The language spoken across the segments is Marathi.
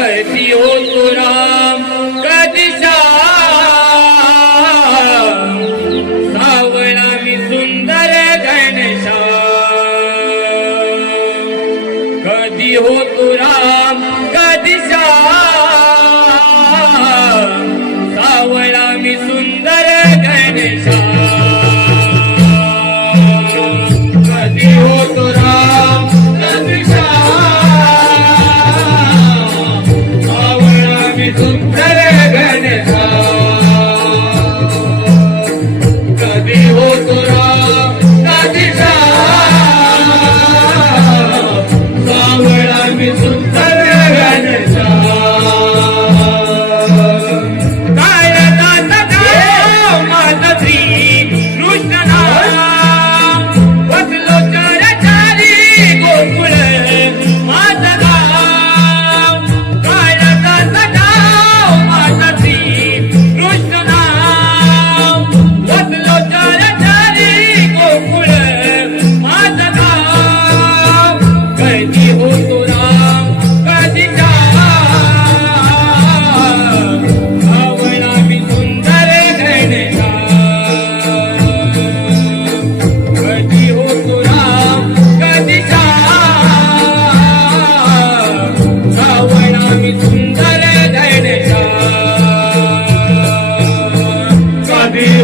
कधी होतो राम कधी सावळा मी सुंदर घनश्याम. कधी हो राम कदिशा துக்க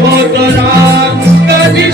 होतो राग कधी